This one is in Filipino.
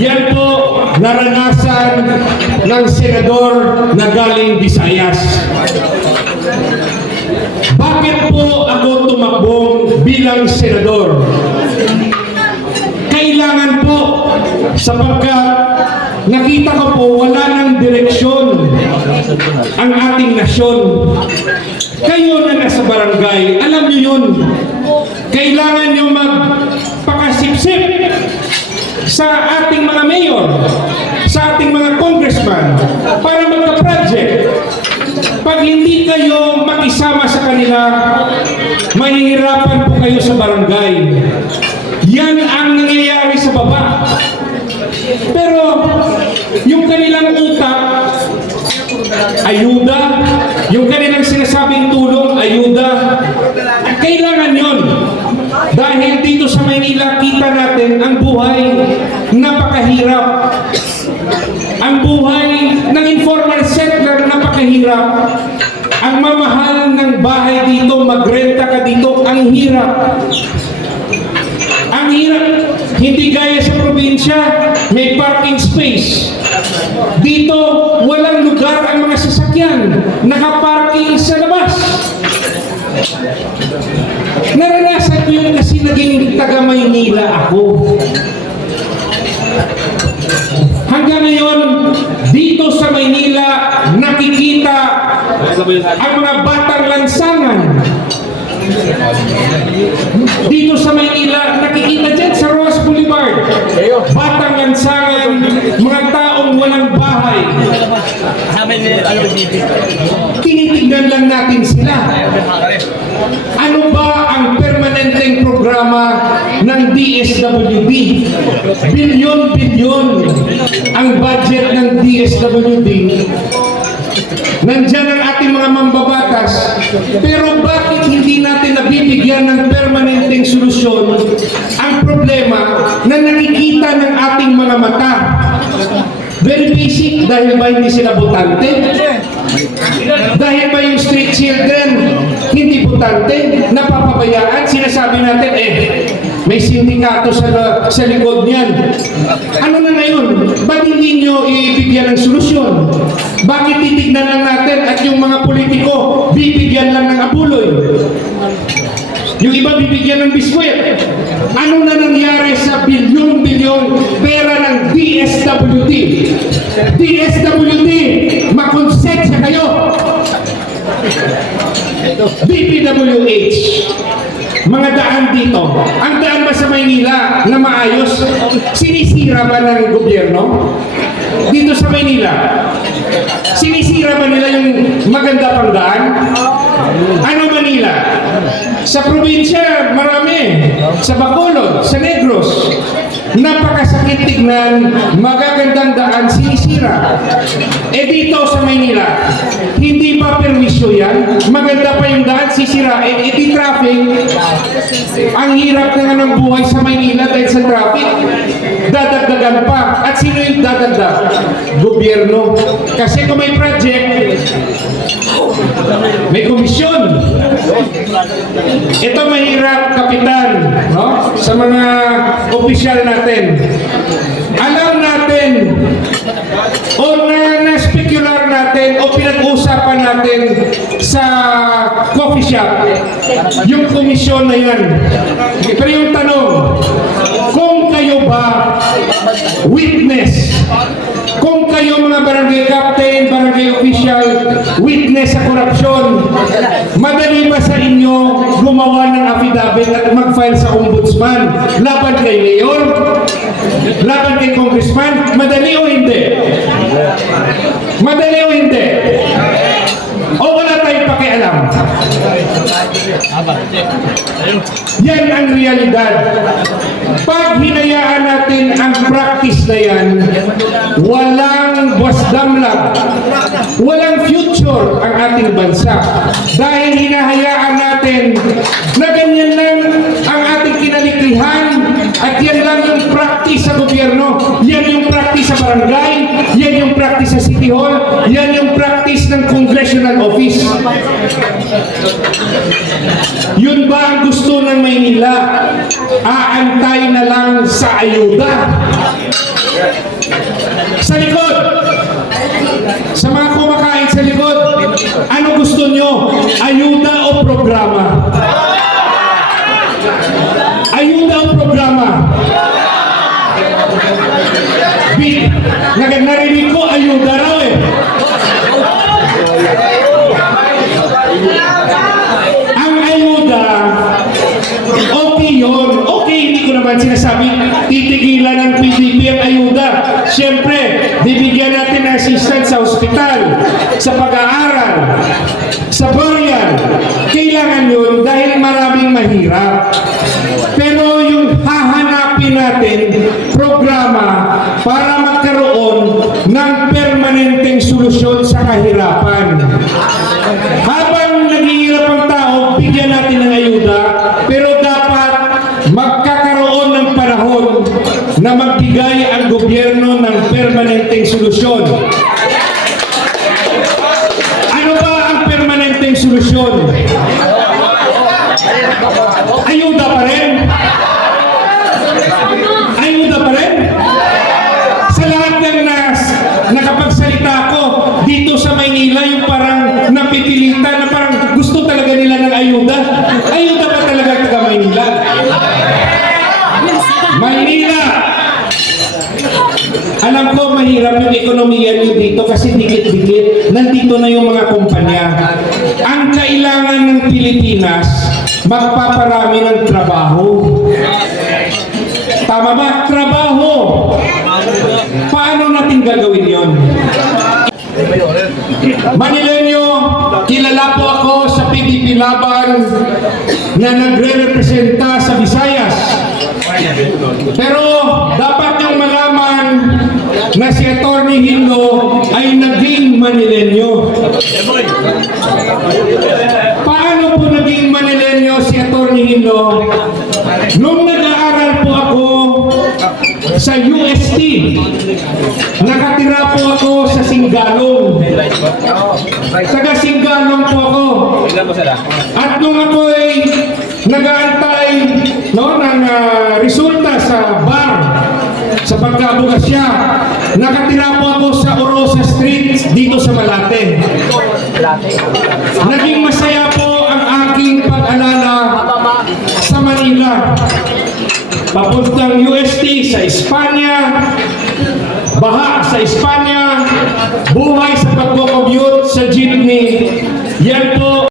Yan po naranasan ng senador na galing Visayas. Bakit po ako tumakbong bilang senador? Kailangan po, sapagkat nakita ko po wala ng direksyon ang ating nasyon. Kayo na nasa barangay, alam niyo yun. Kailangan niyo magpakasipsip sa ating mga mayor, sa ating mga congressman, para magka-project. Pag hindi kayo makisama sa kanila, mahihirapan po kayo sa barangay. Yan ang nangyayari sa baba. Pero yung kanilang utak, ayuda, yung kanilang sinasabing tulong, ayuda, kailangan yun. Dahil dito sa Maynila, kita natin ang buhay napakahirap. Ang buhay ng informal sector napakahirap. Ang mamahal ng bahay dito, magrenta ka dito, ang hirap. Ang hirap. Hindi gaya sa probinsya, may parking space. Dito, walang lugar ang mga sasakyan. Nakaparking sa labas. Naranasan ko yun kasi naging taga-Maynila ako. Hanggang ngayon, dito sa Maynila, nakikita ang mga batang lansangan. Dito sa Maynila, nakikita dyan sa Ross Boulevard, batang lansangan, mga taong walang bahay. Tinitignan lang natin sila. Ano ba ang permanenteng programa ng DSWD? Bilyon-bilyon ang budget ng DSWD. Nandyan ang ating mga mambabatas, pero bakit hindi natin nabibigyan ng permanenteng solusyon ang problema na nakikita ng ating mga mata? Very basic, dahil ba hindi sila botante? Dahil ba yung street children hindi botante? Napapabayaan? Sinasabi natin, may sindikato sa likod niyan. Ano na ngayon? Ba't hindi nyo ibigyan ng solusyon? Bakit titignan lang natin at yung mga politiko bibigyan lang ng abuloy? Yung iba bibigyan ng biskwit. Ano na nangyari sa bilyon-bilyon pera ng DSWD? DSWD, makonsensya kayo. DPWH, mga daan dito. Ang daan ba sa Maynila na maayos? Sinisira ba ng gobyerno? Dito sa Maynila, sinisira ba nila yung maganda pang daan? Ano Manila? Sa probinsya, marami. Sa Bacolod, sa Negros. Napakasakit tignan, magagandang daan, sinisira. Dito sa Maynila, hindi pa permisyo yan. Maganda pa yung daan, sisirain. Di traffic. Ang hirap na nga ng buhay sa Maynila dahil sa traffic. Dadagdagan pa. At sino yung dadagdag? Gobyerno. Kasi kung may project, may komisyon. Ito mahirap, kapitan, no? Sa mga opisyal natin. Alam natin, o na-specular natin, o pinag-uusapan natin sa coffee shop, yung komisyon na yan. Pero yung tanong, kung kayo ba witness, kung kayo mga barangay captain, barangay official, witness sa korupsyon, madali ba sa inyo gumawa ng affidavit at mag-file sa ombudsman laban kay mayor, laban kay congressman? Madali o hindi? Madali o hindi? O wala tayong pakialam? Yan ang realidad. Pag hinayaan natin ang practice na yan, walang wasdamlag, walang future ang ating bansa. Dahil hinahayaan natin na ganyan lang ang ating kinaliklihan at yan lang yung practice sa gobyerno, yan yung practice sa barangay, yan yung practice sa City Hall, yan yung practice ng congressional office. Yun ba ang gusto ng Maynila? Aantay na lang sa ayuda. Sa likod. Sa mga kumakain sa likod, ano gusto nyo? Ayuda o programa? Ayuda o programa? Narinig ko, ayuda raw eh. Ang ayuda, okay yun. Okay, hindi ko naman sinasabi, titigilan ng PDP ang ayuda. Siyempre, bibigyan natin ng assistance sa ospital, sa pag-aaral, sa burial. Kailangan yun dahil maraming mahirap. Pero yung hahanapin natin, programa para magkaroon ng permanenteng solusyon sa kahirapan. Habang naghihirap ang tao, bigyan natin ng ayuda, pero dapat magkakaroon ng panahon na magbigay ang gobyerno ng permanenteng solusyon. Ano ba ang permanenteng solusyon? Ayuda pa rin? Ayuda pa rin? Sa lahat ng nakapagsalita ko dito sa Maynila, yung parang napipilitan na parang gusto talaga nila ng ayuda. Ayuda ba talaga taga Maynila? Maynila! Alam ko mahirap yung ekonomiya nyo dito kasi dikit-dikit. Nandito na yung mga kumpanya. Ang kailangan ng Pilipinas, magpaparami ng trabaho. Tama ba? Trabaho. Paano natin gagawin yon? Manilenyo, kilala po ako sa PDP Laban na nagre-representa sa Visayas. Pero dapat niyong malaman na si Atty. Hillo ay naging Manilenyo. Paano po naging Manilenyo si Atty. Hillo? Nung nag-aaral po ako sa UST, nakatira po ako sa Singalong. Taga Singalong po ako. At nung ako ay nag-aantay ng resulta sa bar, sa pagkabugasya, nakatira po ako sa Orosa Street dito sa Malate. Naging masaya po ang aking pag-alala sa Manila. Papuntang UST sa Espanya, baha sa Espanya, buhay sa pagko-commute sa jeepney. Yan po